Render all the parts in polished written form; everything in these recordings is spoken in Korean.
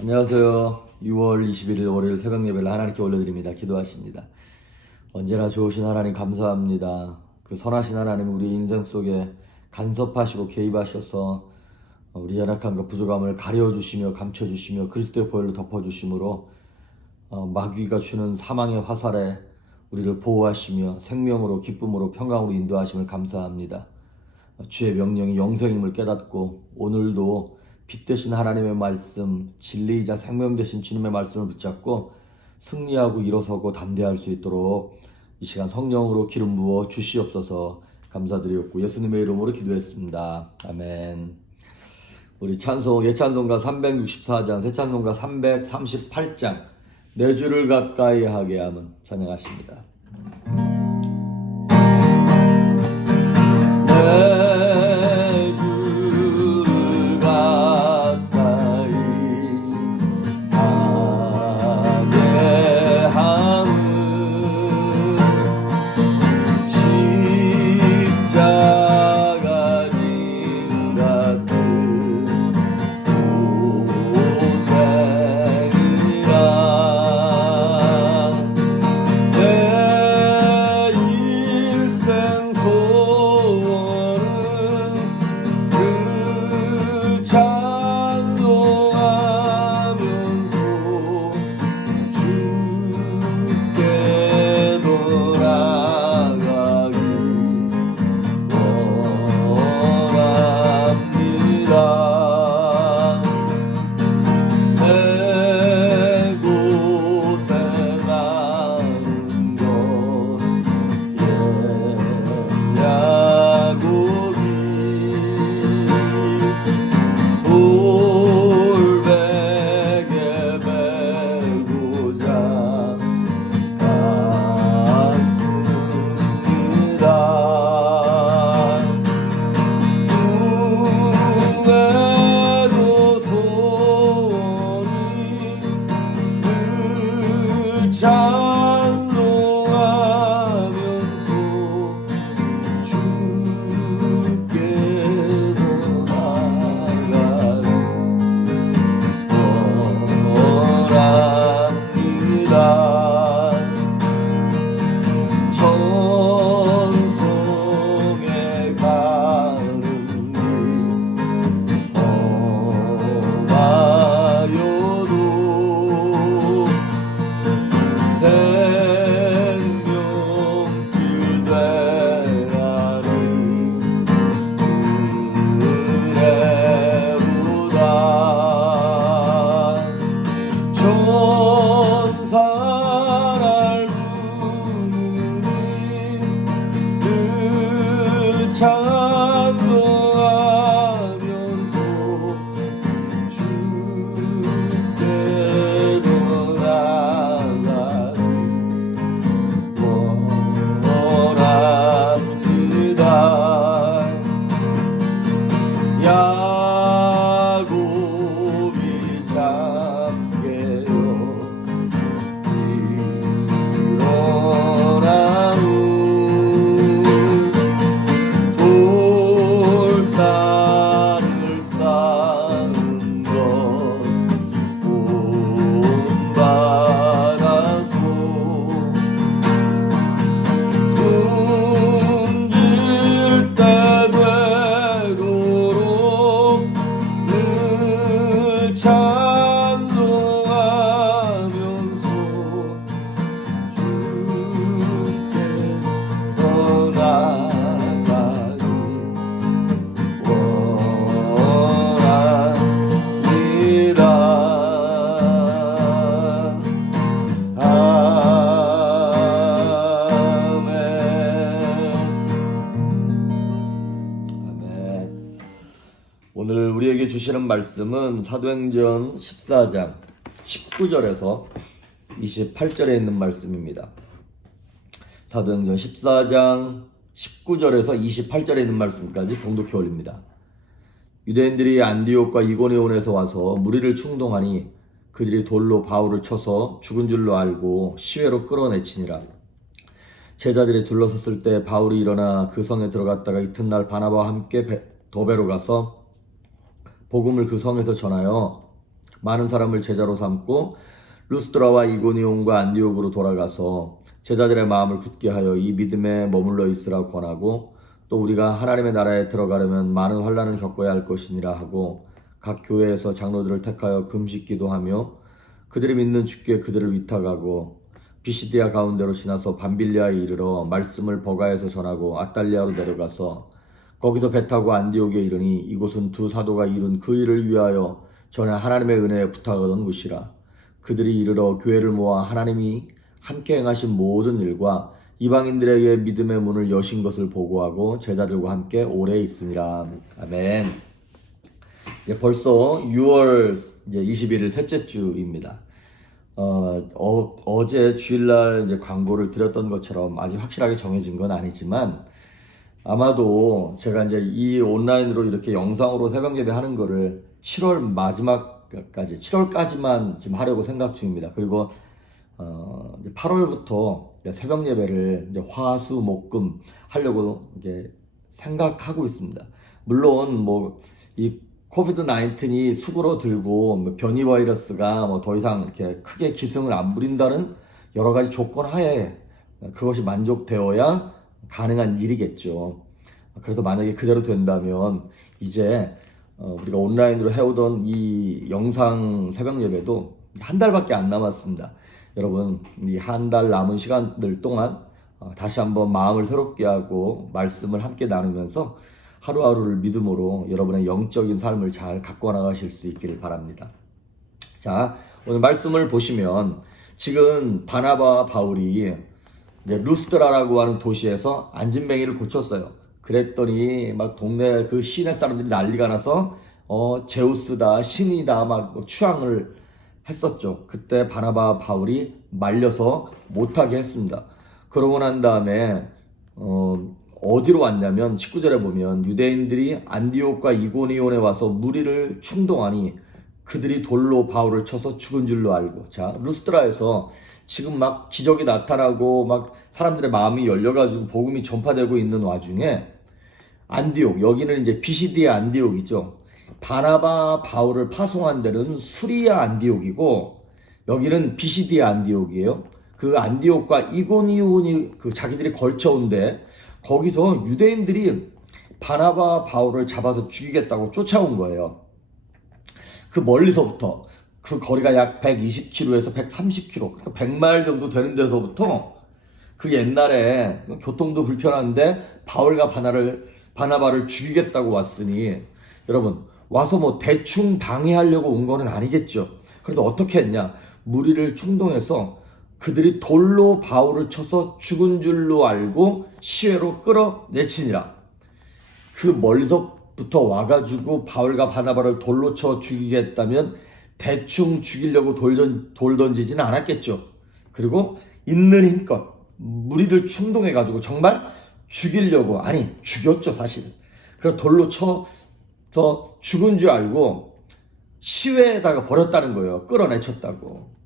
안녕하세요. 6월 21일 월요일 새벽 예배를 하나님께 올려드립니다. 기도하십니다. 언제나 좋으신 하나님 감사합니다. 그 선하신 하나님 우리 인생 속에 간섭하시고 개입하셔서 우리 연약함과 부족함을 가려주시며 감춰주시며 그리스도의 보혈로 덮어주심으로 마귀가 주는 사망의 화살에 우리를 보호하시며 생명으로 기쁨으로 평강으로 인도하심을 감사합니다. 주의 명령이 영생임을 깨닫고 오늘도 빛 되신 하나님의 말씀, 진리이자 생명 되신 주님의 말씀을 붙잡고 승리하고 일어서고 담대할 수 있도록 이 시간 성령으로 기름 부어 주시옵소서. 감사드리옵고 예수님의 이름으로 기도했습니다. 아멘. 우리 찬송, 예찬송가 364장, 새찬송가 338장 내 주를 가까이 하게 함은 찬양하십니다. 내 주를 가까이 하게 함은 십자가 진 같은 고생이라 내 일생 소원은 그 찬송하면서 주께 돌아가기 원합니다. 내 고생하는 것 옛야고비 돌베개 베고자 갔습니다. 꿈에도 소원이 늘 찬송하면서 주께 돌아가기 원합니다. 천성에 가는 길 험하여도 생명길 되라는 은혜보다 천사랄 부르니 늘 찬송하면서 주께 돌아가기 원합니다. 야곱이 잡게요 일어나무 돌다를 쌓은 것 본받아서 숨질 때 되도록 늘 찬송하면서 주께 떠나가기 원합니다. 아멘. 아멘. 오늘 우리에게 주시는 말씀은 사도행전 14장 19절에서 28절에 있는 말씀입니다. 사도행전 14장 19절에서 28절에 있는 말씀까지 봉독해 올립니다. 유대인들이 안디옥과 이고니온에서 와서 무리를 충동하니 그들이 돌로 바울을 쳐서 죽은 줄로 알고 시외로 끌어내치니라. 제자들이 둘러섰을 때 바울이 일어나 그 성에 들어갔다가 이튿날 바나바와 함께 도베로 가서 복음을 그 성에서 전하여 많은 사람을 제자로 삼고 루스드라와 이고니온과 안디옥으로 돌아가서 제자들의 마음을 굳게 하여 이 믿음에 머물러 있으라 권하고, 또 우리가 하나님의 나라에 들어가려면 많은 환난을 겪어야 할 것이니라 하고, 각 교회에서 장로들을 택하여 금식 기도하며 그들이 믿는 주께 그들을 위탁하고, 비시디아 가운데로 지나서 밤빌리아에 이르러 말씀을 버가에서 전하고 아달리아로 내려가서 거기서 배 타고 안디옥에 이르니, 이곳은 두 사도가 이룬 그 일을 위하여 전에 하나님의 은혜에 부탁하던 곳이라. 그들이 이르러 교회를 모아 하나님이 함께 행하신 모든 일과 이방인들에게 믿음의 문을 여신 것을 보고하고 제자들과 함께 오래 있으니라. 아멘. 이제 벌써 6월 이제 21일 셋째 주입니다. 어제 주일날 이제 광고를 드렸던 것처럼 아직 확실하게 정해진 건 아니지만, 아마도 제가 이제 이 온라인으로 이렇게 영상으로 새벽 예배 하는 거를 7월 마지막까지, 7월까지만 지금 하려고 생각 중입니다. 그리고 이제 8월부터 새벽 예배를 이제 화, 수, 목, 금 하려고 이제 생각하고 있습니다. 물론 뭐 이 코비드 19이 수그러들고 뭐 변이 바이러스가 뭐 더 이상 이렇게 크게 기승을 안 부린다는 여러 가지 조건 하에 그것이 만족되어야 가능한 일이겠죠. 그래서 만약에 그대로 된다면 이제 우리가 온라인으로 해오던 이 영상 새벽 예배도 한 달밖에 안 남았습니다. 여러분, 이 한 달 남은 시간들 동안 다시 한번 마음을 새롭게 하고 말씀을 함께 나누면서 하루하루를 믿음으로 여러분의 영적인 삶을 잘 갖고 나가실 수 있기를 바랍니다. 자, 오늘 말씀을 보시면 지금 바나바와 바울이 이제 루스드라라고 하는 도시에서 안진뱅이를 고쳤어요. 그랬더니 막 동네 그 시내 사람들이 난리가 나서 제우스다, 신이다 막 추앙을 했었죠. 그때 바나바와 바울이 말려서 못하게 했습니다. 그러고 난 다음에 어디로 왔냐면 19절에 보면 유대인들이 안디옥과 이고니온에 와서 무리를 충동하니 그들이 돌로 바울을 쳐서 죽은 줄로 알고. 자, 루스드라에서 지금 막 기적이 나타나고 막 사람들의 마음이 열려가지고 복음이 전파되고 있는 와중에 안디옥, 여기는 이제 비시디아 안디옥이죠. 바나바 바울을 파송한 데는 수리아 안디옥이고 여기는 비시디아 안디옥이에요. 그 안디옥과 이고니온이 그 자기들이 걸쳐온데 거기서 유대인들이 바나바 바울을 잡아서 죽이겠다고 쫓아온 거예요. 그 멀리서부터 그 거리가 약 120km에서 130km, 그러니까 100마일 정도 되는 데서부터 그 옛날에 교통도 불편한데 바울과 바나바를 죽이겠다고 왔으니 여러분 와서 뭐 대충 방해하려고 온 거는 아니겠죠. 그래도 어떻게 했냐? 무리를 충동해서 그들이 돌로 바울을 쳐서 죽은 줄로 알고 시외로 끌어내치니라. 그 멀리서부터 와가지고 바울과 바나바를 돌로 쳐 죽이겠다면 대충 죽이려고 돌 던지지는 않았겠죠. 그리고 있는 힘껏 무리를 충동해가지고 정말 죽이려고, 아니 죽였죠 사실은. 그래서 돌로 쳐서 죽은 줄 알고 시외에다가 버렸다는 거예요. 끌어내쳤다고.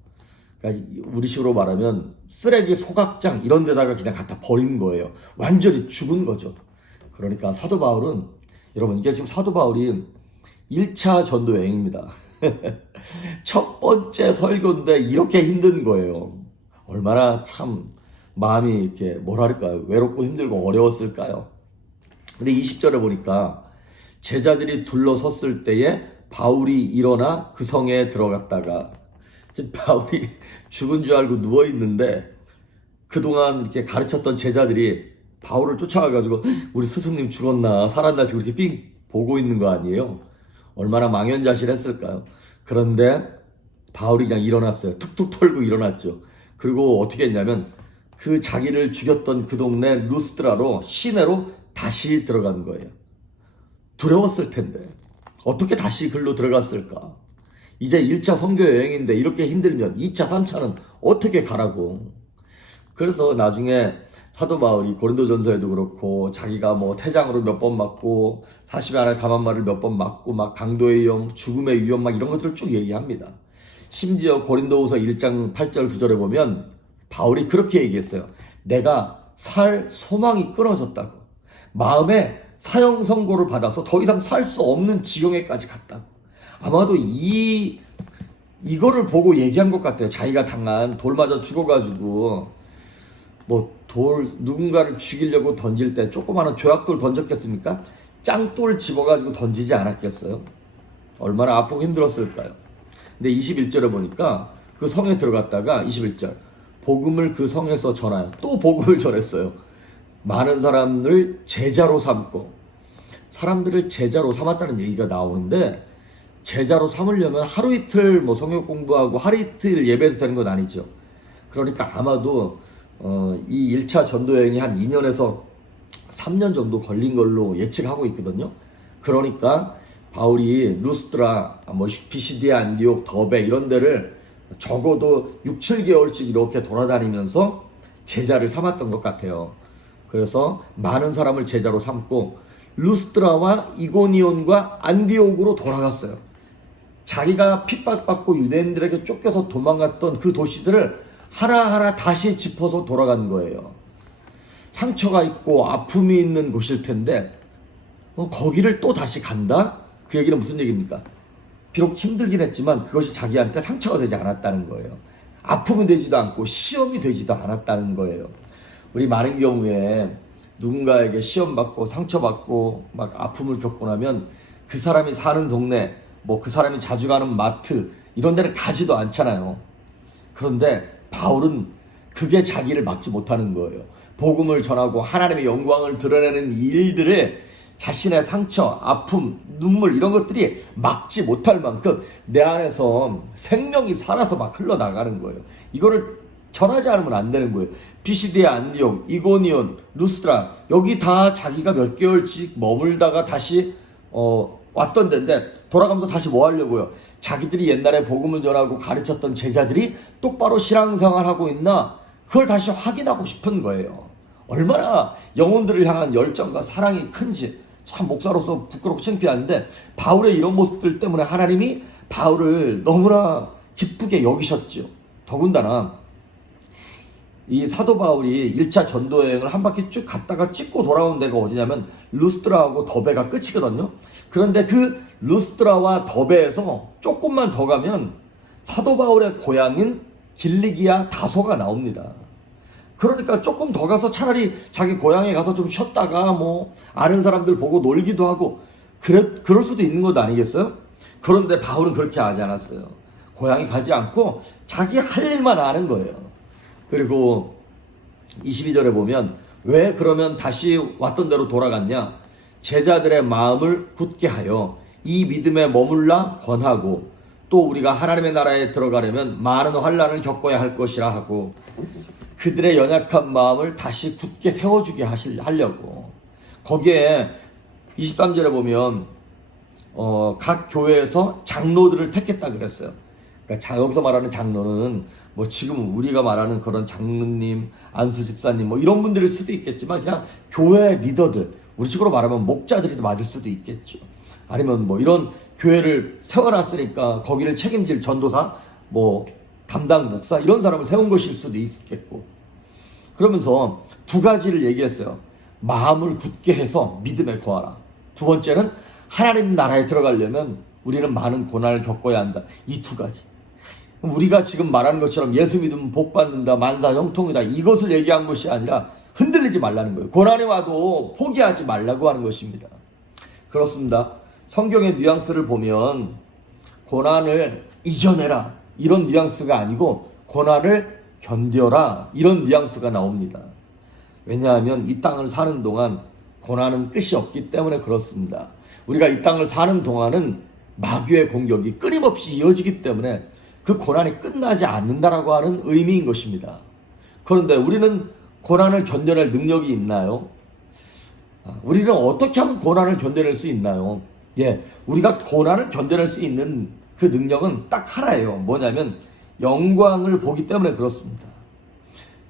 그러니까 우리식으로 말하면 쓰레기 소각장 이런 데다가 그냥 갖다 버린 거예요. 완전히 죽은 거죠. 그러니까 사도 바울은, 여러분 이게 지금 사도 바울이 1차 전도 여행입니다. 첫 번째 설교인데 이렇게 힘든 거예요. 얼마나 참 마음이 이렇게 뭐랄까요, 외롭고 힘들고 어려웠을까요? 근데 20절에 보니까 제자들이 둘러섰을 때에 바울이 일어나 그 성에 들어갔다가, 지금 바울이 죽은 줄 알고 누워있는데 그동안 이렇게 가르쳤던 제자들이 바울을 쫓아가가지고 우리 스승님 죽었나 살았나 지금 이렇게 삥 보고 있는 거 아니에요? 얼마나 망연자실했을까요? 그런데 바울이 그냥 일어났어요. 툭툭 털고 일어났죠. 그리고 어떻게 했냐면 그 자기를 죽였던 그 동네 루스드라로 시내로 다시 들어간 거예요. 두려웠을 텐데 어떻게 다시 글로 들어갔을까? 이제 1차 선교 여행인데 이렇게 힘들면 2차, 3차는 어떻게 가라고. 그래서 나중에 사도 바울이 고린도전서에도 그렇고 자기가 뭐 태장으로 몇 번 맞고 40의 하나 감한말을 몇 번 맞고 막 강도의 위험, 죽음의 위험 막 이런 것들을 쭉 얘기합니다. 심지어 고린도후서 1장 8절 9절에 보면 바울이 그렇게 얘기했어요. 내가 살 소망이 끊어졌다고. 마음에 사형 선고를 받아서 더 이상 살 수 없는 지경에까지 갔다고. 아마도 이 이거를 보고 얘기한 것 같아요. 자기가 당한 돌 맞아 죽어가지고 뭐 돌 누군가를 죽이려고 던질 때 조그마한 조약돌 던졌겠습니까? 짱돌 집어가지고 던지지 않았겠어요? 얼마나 아프고 힘들었을까요? 근데 21절에 보니까 그 성에 들어갔다가 21절 복음을 그 성에서 전하여 또 복음을 전했어요. 많은 사람을 제자로 삼고, 사람들을 제자로 삼았다는 얘기가 나오는데 제자로 삼으려면 하루 이틀 뭐 성경 공부하고 하루 이틀 예배도 되는 건 아니죠. 그러니까 아마도 이 1차 전도 여행이 한 2년에서 3년 정도 걸린 걸로 예측하고 있거든요. 그러니까 바울이 루스드라, 뭐 비시디아, 안디옥, 더베 이런 데를 적어도 6, 7개월씩 이렇게 돌아다니면서 제자를 삼았던 것 같아요. 그래서 많은 사람을 제자로 삼고 루스드라와 이고니온과 안디옥으로 돌아갔어요. 자기가 핍박받고 유대인들에게 쫓겨서 도망갔던 그 도시들을 하나하나 다시 짚어서 돌아간 거예요. 상처가 있고 아픔이 있는 곳일 텐데 거기를 또 다시 간다? 그 얘기는 무슨 얘기입니까? 비록 힘들긴 했지만 그것이 자기한테 상처가 되지 않았다는 거예요. 아픔이 되지도 않고 시험이 되지도 않았다는 거예요. 우리 많은 경우에 누군가에게 시험받고 상처받고 막 아픔을 겪고 나면 그 사람이 사는 동네, 뭐 그 사람이 자주 가는 마트 이런 데를 가지도 않잖아요. 그런데 바울은 그게 자기를 막지 못하는 거예요. 복음을 전하고 하나님의 영광을 드러내는 일들을 자신의 상처, 아픔, 눈물 이런 것들이 막지 못할 만큼 내 안에서 생명이 살아서 막 흘러나가는 거예요. 이거를 전하지 않으면 안 되는 거예요. 비시디아, 안디옥, 이고니온, 루스드라 여기 다 자기가 몇 개월씩 머물다가 다시 왔던 데인데 돌아가면서 다시 뭐 하려고요? 자기들이 옛날에 복음을 전하고 가르쳤던 제자들이 똑바로 신앙생활하고 있나? 그걸 다시 확인하고 싶은 거예요. 얼마나 영혼들을 향한 열정과 사랑이 큰지 참 목사로서 부끄럽고 창피한데 바울의 이런 모습들 때문에 하나님이 바울을 너무나 기쁘게 여기셨죠. 더군다나 이 사도 바울이 1차 전도여행을 한 바퀴 쭉 갔다가 찍고 돌아온 데가 어디냐면 루스드라하고 더베가 끝이거든요. 그런데 그 루스드라와 더베에서 조금만 더 가면 사도 바울의 고향인 길리기아 다소가 나옵니다. 그러니까 조금 더 가서 차라리 자기 고향에 가서 좀 쉬었다가 뭐 아는 사람들 보고 놀기도 하고 그럴 수도 있는 것 아니겠어요? 그런데 바울은 그렇게 하지 않았어요. 고향에 가지 않고 자기 할 일만 아는 거예요. 그리고 22절에 보면 왜 그러면 다시 왔던 데로 돌아갔냐? 제자들의 마음을 굳게 하여 이 믿음에 머물라 권하고 또 우리가 하나님의 나라에 들어가려면 많은 환난을 겪어야 할 것이라 하고 그들의 연약한 마음을 다시 굳게 세워주게 하려고. 거기에 23절에 보면 각 교회에서 장로들을 택했다 그랬어요. 그러니까 여기서 말하는 장로는 뭐 지금 우리가 말하는 그런 장로님, 안수 집사님 뭐 이런 분들일 수도 있겠지만 그냥 교회 리더들, 우리식으로 말하면 목자들이 맞을 수도 있겠죠. 아니면 뭐 이런 교회를 세워놨으니까 거기를 책임질 전도사, 뭐 담당 목사 이런 사람을 세운 것일 수도 있겠고. 그러면서 두 가지를 얘기했어요. 마음을 굳게 해서 믿음에 거하라. 두 번째는 하나님 나라에 들어가려면 우리는 많은 고난을 겪어야 한다. 이 두 가지. 우리가 지금 말하는 것처럼 예수 믿으면 복 받는다, 만사 형통이다 이것을 얘기한 것이 아니라 흔들리지 말라는 거예요. 고난이 와도 포기하지 말라고 하는 것입니다. 그렇습니다. 성경의 뉘앙스를 보면 고난을 이겨내라 이런 뉘앙스가 아니고 고난을 견뎌라 이런 뉘앙스가 나옵니다. 왜냐하면 이 땅을 사는 동안 고난은 끝이 없기 때문에 그렇습니다. 우리가 이 땅을 사는 동안은 마귀의 공격이 끊임없이 이어지기 때문에 그 고난이 끝나지 않는다라고 하는 의미인 것입니다. 그런데 우리는 고난을 견뎌낼 능력이 있나요? 우리는 어떻게 하면 고난을 견뎌낼 수 있나요? 우리가 고난을 견뎌낼 수 있는 그 능력은 딱 하나예요. 뭐냐면 영광을 보기 때문에 그렇습니다.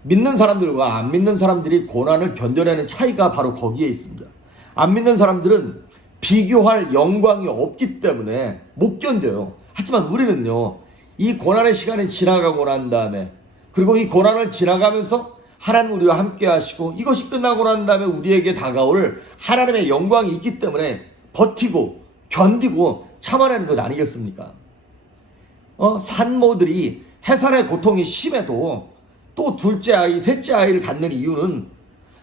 믿는 사람들과 안 믿는 사람들이 고난을 견뎌내는 차이가 바로 거기에 있습니다. 안 믿는 사람들은 비교할 영광이 없기 때문에 못 견뎌요. 하지만 우리는요, 이 고난의 시간이 지나가고 난 다음에 그리고 이 고난을 지나가면서 하나님 우리와 함께 하시고 이것이 끝나고 난 다음에 우리에게 다가올 하나님의 영광이 있기 때문에 버티고 견디고 참아내는 것 아니겠습니까? 산모들이 해산의 고통이 심해도 또 둘째 아이, 셋째 아이를 갖는 이유는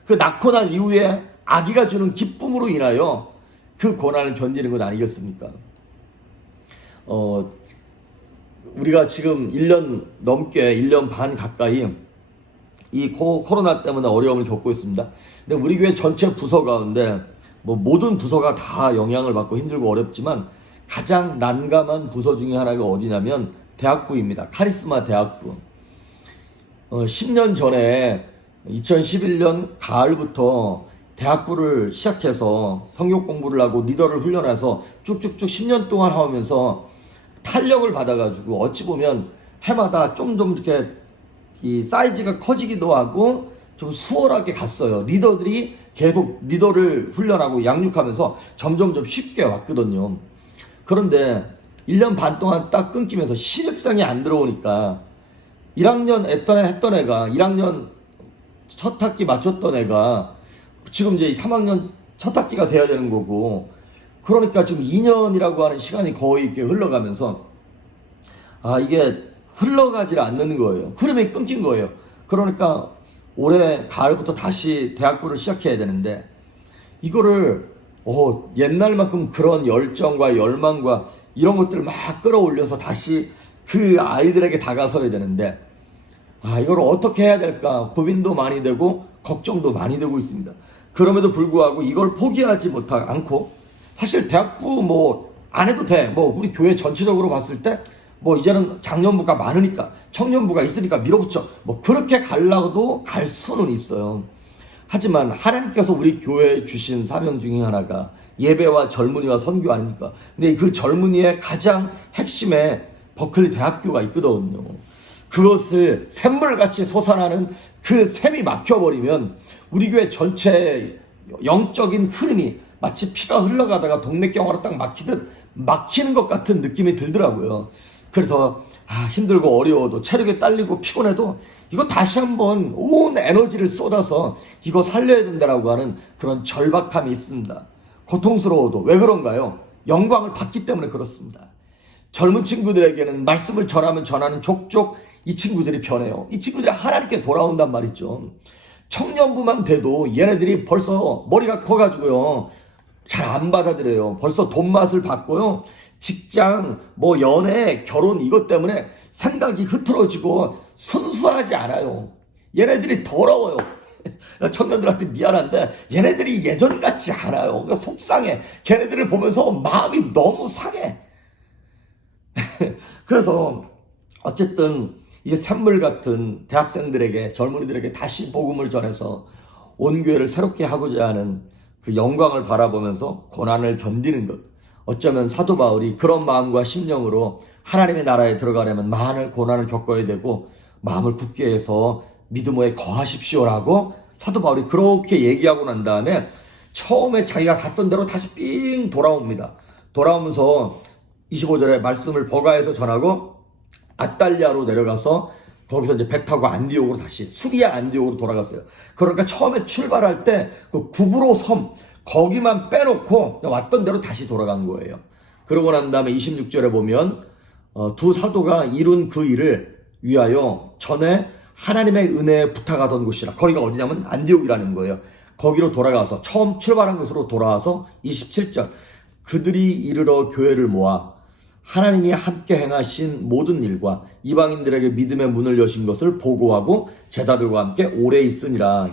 그 낳고 난 이후에 아기가 주는 기쁨으로 인하여 그 고난을 견디는 것 아니겠습니까? 우리가 지금 1년 넘게 1년 반 가까이 이 코로나 때문에 어려움을 겪고 있습니다. 근데 우리 교회 전체 부서 가운데 모든 부서가 다 영향을 받고 힘들고 어렵지만 가장 난감한 부서 중에 하나가 어디냐면 대학부입니다. 카리스마 대학부. 10년 전에 2011년 가을부터 대학부를 시작해서 성경 공부를 하고 리더를 훈련해서 쭉쭉쭉 10년 동안 하면서 탄력을 받아가지고 어찌 보면 해마다 좀 이렇게 이 사이즈가 커지기도 하고 좀 수월하게 갔어요. 리더들이 계속 리더를 훈련하고 양육하면서 점점 쉽게 왔거든요. 그런데 1년 반 동안 딱 끊기면서 신입생이 안 들어오니까 1학년 했던 애가 1학년 첫 학기 마쳤던 애가 지금 이제 3학년 첫 학기가 돼야 되는 거고, 그러니까 지금 2년이라고 하는 시간이 거의 이렇게 흘러가면서 이게 흘러가질 않는 거예요. 흐름이 끊긴 거예요. 그러니까 올해 가을부터 다시 대학부를 시작해야 되는데 이거를 옛날만큼 그런 열정과 열망과 이런 것들을 막 끌어올려서 다시 그 아이들에게 다가서야 되는데 이걸 어떻게 해야 될까 고민도 많이 되고 걱정도 많이 되고 있습니다. 그럼에도 불구하고 이걸 포기하지 않고 사실 대학부 안 해도 돼. 우리 교회 전체적으로 봤을 때 이제는 장년부가 많으니까 청년부가 있으니까 밀어붙여 그렇게 가려고도 갈 수는 있어요. 하지만 하나님께서 우리 교회에 주신 사명 중에 하나가 예배와 젊은이와 선교 아닙니까? 근데 그 젊은이의 가장 핵심에 버클리 대학교가 있거든요. 그것을 샘물같이 솟아나는 그 샘이 막혀버리면 우리 교회 전체의 영적인 흐름이 마치 피가 흘러가다가 동맥경화로 딱 막히는 것 같은 느낌이 들더라고요. 그래서 힘들고 어려워도 체력이 딸리고 피곤해도 이거 다시 한번 온 에너지를 쏟아서 이거 살려야 된다라고 하는 그런 절박함이 있습니다. 고통스러워도 왜 그런가요? 영광을 받기 때문에 그렇습니다. 젊은 친구들에게는 말씀을 전하면 전하는 족족 이 친구들이 변해요. 이 친구들이 하나님께 돌아온단 말이죠. 청년부만 돼도 얘네들이 벌써 머리가 커가지고요 잘 안 받아들여요. 벌써 돈 맛을 받고요 직장 연애 결혼 이것 때문에 생각이 흐트러지고 순수하지 않아요. 얘네들이 더러워요. 청년들한테 미안한데 얘네들이 예전 같지 않아요. 그러니까 속상해. 걔네들을 보면서 마음이 너무 상해. 그래서 어쨌든 이 샘물 같은 대학생들에게 젊은이들에게 다시 복음을 전해서 온 교회를 새롭게 하고자 하는 그 영광을 바라보면서 고난을 견디는 것, 어쩌면 사도 바울이 그런 마음과 심령으로 하나님의 나라에 들어가려면 많은 고난을 겪어야 되고 마음을 굳게 해서 믿음에 거하십시오라고 사도 바울이 그렇게 얘기하고 난 다음에 처음에 자기가 갔던 대로 다시 삥 돌아옵니다. 돌아오면서 25절에 말씀을 버가에서 전하고 아탈리아로 내려가서 거기서 이제 배 타고 안디옥으로 다시 수리아 안디옥으로 돌아갔어요. 그러니까 처음에 출발할 때 그 구브로 섬 거기만 빼놓고 왔던 대로 다시 돌아간 거예요. 그러고 난 다음에 26절에 보면 두 사도가 이룬 그 일을 위하여 전에 하나님의 은혜에 부탁하던 곳이라, 거기가 어디냐면 안디옥이라는 거예요. 거기로 돌아가서 처음 출발한 곳으로 돌아와서 27절 그들이 이르러 교회를 모아 하나님이 함께 행하신 모든 일과 이방인들에게 믿음의 문을 여신 것을 보고하고 제자들과 함께 오래 있으니라.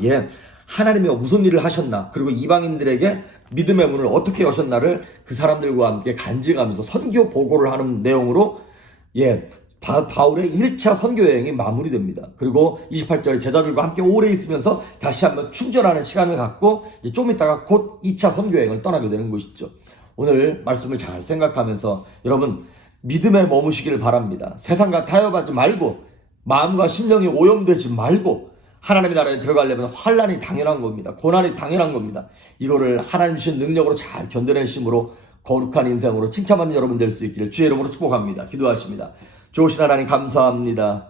하나님이 무슨 일을 하셨나, 그리고 이방인들에게 믿음의 문을 어떻게 여셨나를 그 사람들과 함께 간증하면서 선교 보고를 하는 내용으로 바울의 1차 선교 여행이 마무리됩니다. 그리고 28절에 제자들과 함께 오래 있으면서 다시 한번 충전하는 시간을 갖고 이제 좀 있다가 곧 2차 선교 여행을 떠나게 되는 것이죠. 오늘 말씀을 잘 생각하면서 여러분 믿음에 머무시기를 바랍니다. 세상과 타협하지 말고 마음과 심령이 오염되지 말고 하나님의 나라에 들어가려면 환난이 당연한 겁니다. 고난이 당연한 겁니다. 이거를 하나님 주신 능력으로 잘 견뎌내심으로 거룩한 인생으로 칭찬받는 여러분 될 수 있기를 주의 이름으로 축복합니다. 기도하십니다. 좋으신 하나님 감사합니다.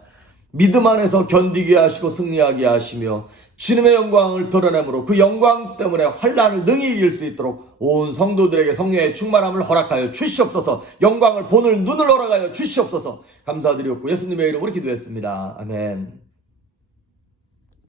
믿음 안에서 견디게 하시고 승리하게 하시며 신음의 영광을 드러내므로 그 영광 때문에 환난을 능히 이길 수 있도록 온 성도들에게 성령의 충만함을 허락하여 주시옵소서. 영광을 보는 눈을 허락하여 주시옵소서. 감사드리옵고 예수님의 이름으로 기도했습니다. 아멘.